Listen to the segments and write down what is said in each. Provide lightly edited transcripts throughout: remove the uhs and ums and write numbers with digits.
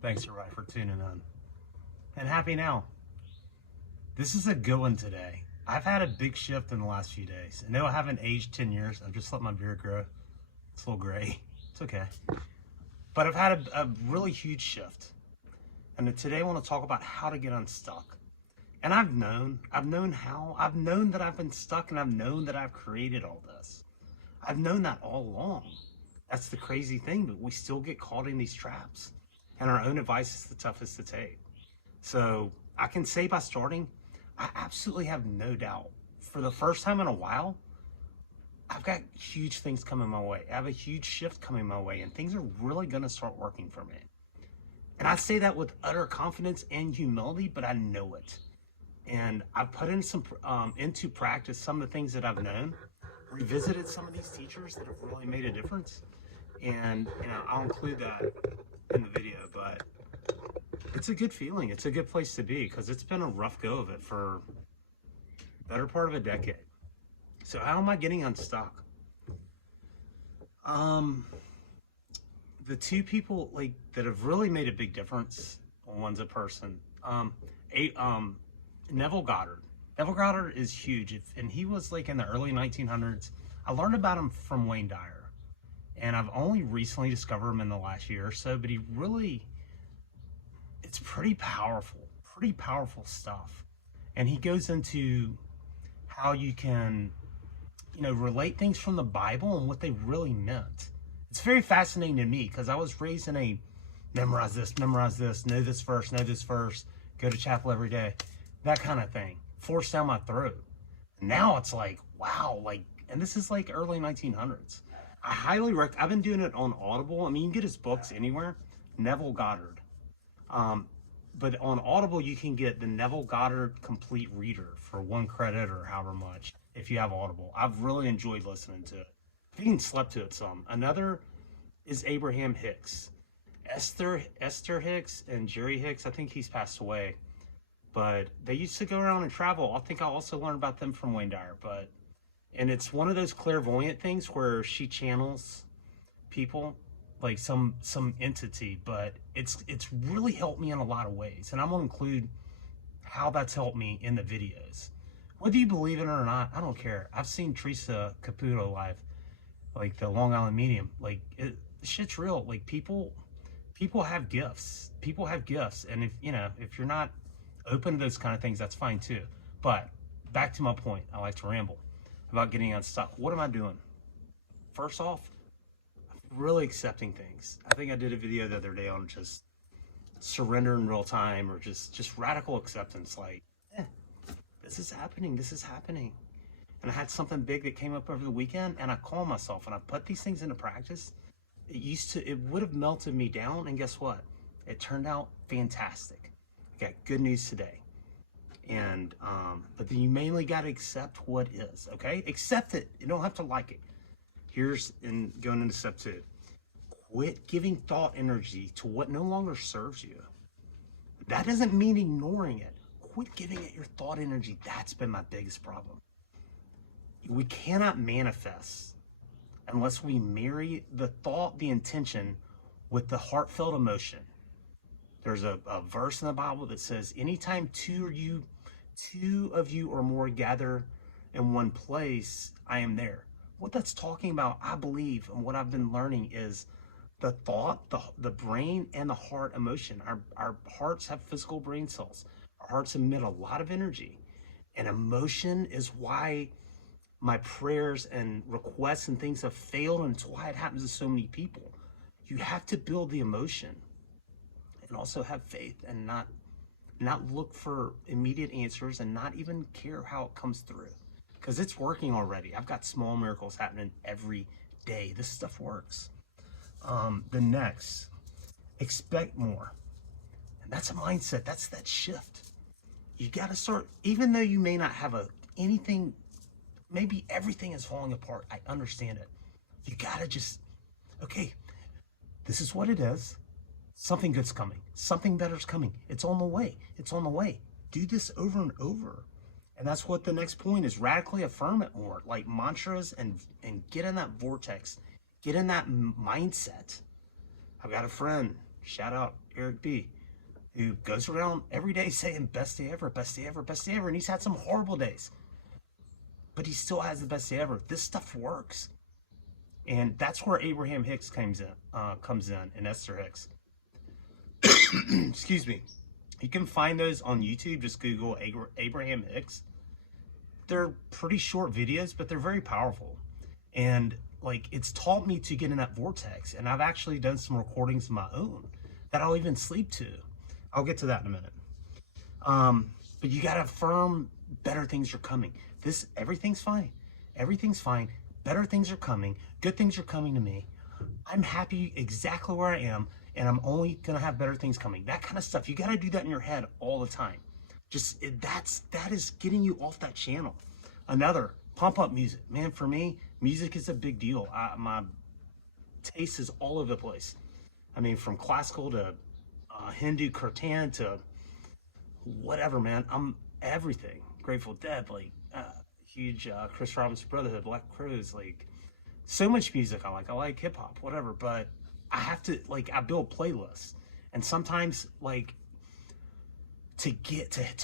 Thanks, everybody, for tuning in. And happy now. This is a good one today. I've had a big shift in the last few days. I know I haven't aged 10 years. I've just let my beard grow. It's a little gray. It's okay. But I've had a really huge shift. And today I want to talk about how to get unstuck. And I've known how. I've known that I've been stuck, and I've known that I've created all this. I've known that all along. That's the crazy thing, but we still get caught in these traps. And our own advice is the toughest to take. So I can say by starting, I absolutely have no doubt. For the first time in a while, I've got huge things coming my way. I have a huge shift coming my way, and things are really going to start working for me. And I say that with utter confidence and humility, but I know it. And I've put in into practice some of the things that I've known, revisited some of these teachers that have really made a difference. And I'll include that in the video, but it's a good feeling. It's a good place to be because it's been a rough go of it for the better part of a decade. So how am I getting unstuck? The two people that have really made a big difference. One's a person. Neville Goddard. Neville Goddard is huge, and he was in the early 1900s. I learned about him from Wayne Dyer, and I've only recently discovered him in the last year or so. But it's pretty powerful stuff. And he goes into how you can, relate things from the Bible and what they really meant. It's very fascinating to me because I was raised in a memorize this, know this verse, go to chapel every day, that kind of thing, forced down my throat. And now it's wow, and this is early 1900s. I highly recommend. I've been doing it on Audible. I mean, you can get his books anywhere. Neville Goddard. But on Audible, you can get the Neville Goddard Complete Reader for 1 credit or however much if you have Audible. I've really enjoyed listening to it. I've even slept to it some. Another is Abraham Hicks. Esther Hicks and Jerry Hicks, I think he's passed away. But they used to go around and travel. I think I also learned about them from Wayne Dyer. And it's one of those clairvoyant things where she channels people, some entity, but it's really helped me in a lot of ways. And I'm gonna include how that's helped me in the videos. Whether you believe it or not, I don't care. I've seen Teresa Caputo live, the Long Island Medium. Shit's real. People have gifts. People have gifts. And if you're not open to those kind of things, that's fine too. But back to my point, I like to ramble about getting unstuck. What am I doing? First off, really accepting things. I think I did a video the other day on just surrender in real time, or just radical acceptance. This is happening. And I had something big that came up over the weekend, and I calmed myself and I put these things into practice. It would have melted me down, and guess what? It turned out fantastic. I got good news today. And but then you mainly got to accept what is, okay? Accept it. You don't have to like it. Going into step 2. Quit giving thought energy to what no longer serves you. That doesn't mean ignoring it. Quit giving it your thought energy. That's been my biggest problem. We cannot manifest unless we marry the thought, the intention, with the heartfelt emotion. There's a verse in the Bible that says, anytime two of you or more gather in one place, I am there. What that's talking about, I believe, and what I've been learning is the thought, the brain, and the heart emotion. Our hearts have physical brain cells. Our hearts emit a lot of energy. And emotion is why my prayers and requests and things have failed, and it's why it happens to so many people. You have to build the emotion and also have faith, and not look for immediate answers, and not even care how it comes through. Because it's working already. I've got small miracles happening every day. This stuff works. The next, expect more. And that's a mindset. That's that shift. You got to start, even though you may not have anything, maybe everything is falling apart. I understand it. You got to just, okay, this is what it is. Something good's coming. Something better's coming. It's on the way. It's on the way. Do this over and over. And that's what the next point is. Radically affirm it more, like mantras, and get in that vortex. Get in that mindset. I've got a friend. Shout out Eric B, who goes around every day saying best day ever, best day ever, best day ever. And he's had some horrible days, but he still has the best day ever. This stuff works. And that's where Abraham Hicks comes in, and Esther Hicks. Excuse me. You can find those on YouTube. Just Google Abraham Hicks. They're pretty short videos, but they're very powerful. And like, it's taught me to get in that vortex. And I've actually done some recordings of my own that I'll even sleep to. I'll get to that in a minute. But you gotta affirm better things are coming. Everything's fine. Everything's fine. Better things are coming. Good things are coming to me. I'm happy exactly where I am, and I'm only gonna have better things coming. That kind of stuff. You gotta do that in your head all the time. That is getting you off that channel. Another, pump up music. Man, for me, music is a big deal. My taste is all over the place. I mean, from classical to Hindu kirtan to whatever, man. I'm everything. Grateful Dead, like huge Chris Robinson Brotherhood, Black Crowes, like so much music I like. I like hip hop, whatever. But I have to, like, I build playlists, and sometimes, like, to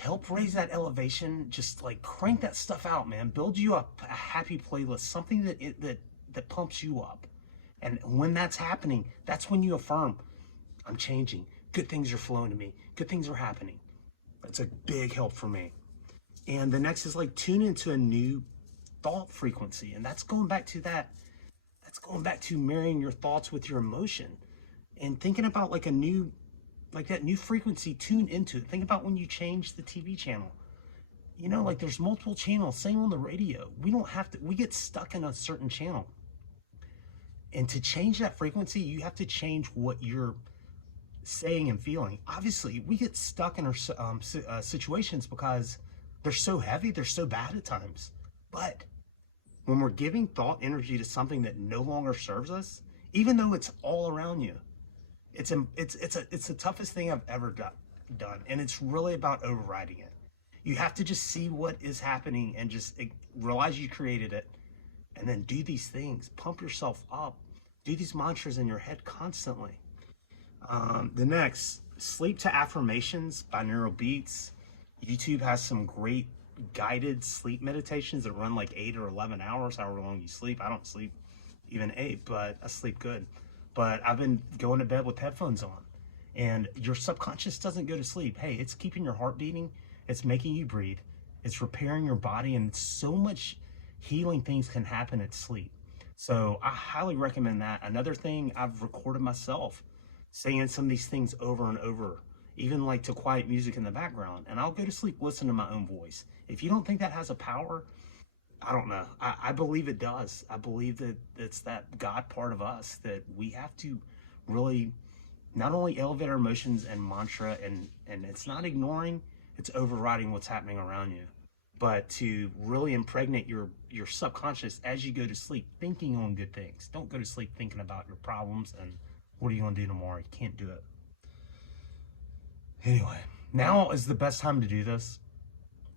help raise that elevation, just like crank that stuff out, man. Build you up a happy playlist, something that pumps you up. And when that's happening, that's when you affirm, I'm changing. Good things are flowing to me. Good things are happening. That's a big help for me. And the next is like tune into a new thought frequency. And that's going back to that. That's going back to marrying your thoughts with your emotion and thinking about like that new frequency, tune into it. Think about when you change the TV channel. You know, like there's multiple channels, same on the radio. We get stuck in a certain channel. And to change that frequency, you have to change what you're saying and feeling. Obviously, we get stuck in our situations because they're so heavy, they're so bad at times. But when we're giving thought energy to something that no longer serves us, even though it's all around you, it's the toughest thing I've ever done. And it's really about overriding it. You have to just see what is happening and just realize you created it, and then do these things. Pump yourself up. Do these mantras in your head constantly. The next, sleep to affirmations, binaural beats. YouTube has some great guided sleep meditations that run like 8 or 11 hours, however long you sleep. I don't sleep even 8, but I sleep good. But I've been going to bed with headphones on, and your subconscious doesn't go to sleep. Hey, it's keeping your heart beating. It's making you breathe. It's repairing your body, and so much healing things can happen at sleep. So I highly recommend that. Another thing, I've recorded myself saying some of these things over and over, even like to quiet music in the background, and I'll go to sleep listening to my own voice. If you don't think that has a power, I don't know. I believe it does. I believe that it's that God part of us that we have to really not only elevate our emotions and mantra, and it's not ignoring, it's overriding what's happening around you, but to really impregnate your subconscious as you go to sleep, thinking on good things. Don't go to sleep thinking about your problems and what are you going to do tomorrow. You can't do it. Anyway, now is the best time to do this.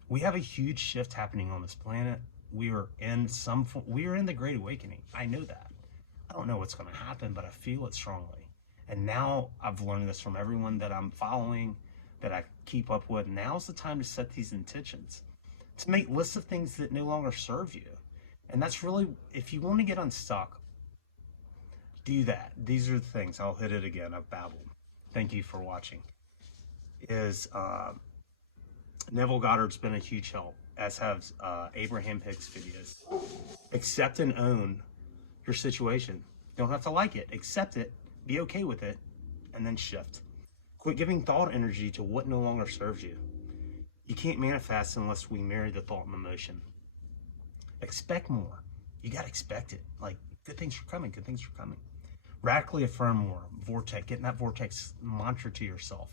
We have a huge shift happening on this planet. We are in the Great Awakening. I know that. I don't know what's going to happen, but I feel it strongly. And now I've learned this from everyone that I'm following, that I keep up with. Now's the time to set these intentions, to make lists of things that no longer serve you. And that's really, if you want to get unstuck, do that. These are the things. I'll hit it again. I've babbled. Thank you for watching. Neville Goddard's been a huge help, as have Abraham Hicks videos. Accept and own your situation. You don't have to like it. Accept it. Be okay with it. And then shift. Quit giving thought energy to what no longer serves you. You can't manifest unless we marry the thought and emotion. Expect more. You got to expect it. Like, good things are coming. Good things are coming. Radically affirm more. Vortex. Getting that vortex mantra to yourself.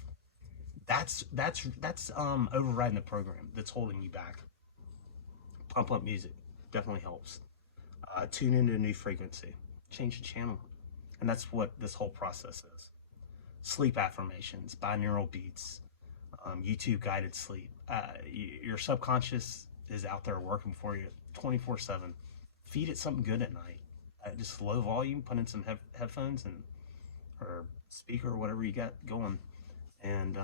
That's overriding the program that's holding you back. Pump up music definitely helps. Tune into a new frequency. Change the channel. And that's what this whole process is. Sleep affirmations, binaural beats, YouTube guided sleep. Your subconscious is out there working for you 24/7. Feed it something good at night. Just low volume, put in some headphones, or speaker or whatever you got going, and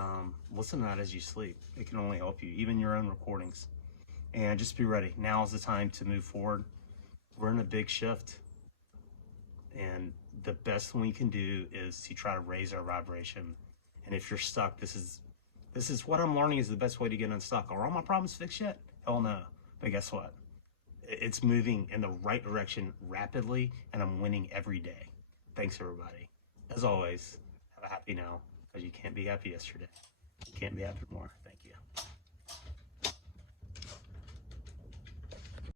listen to that as you sleep. It can only help you, even your own recordings. And just be ready. Now is the time to move forward. We're in a big shift, and the best thing we can do is to try to raise our vibration. And if you're stuck, this is what I'm learning is the best way to get unstuck. Are all my problems fixed yet? Hell no. But guess what? It's moving in the right direction rapidly, and I'm winning every day. Thanks, everybody. As always, have a happy now, because you can't be happy yesterday. You can't be happy more. Thank you.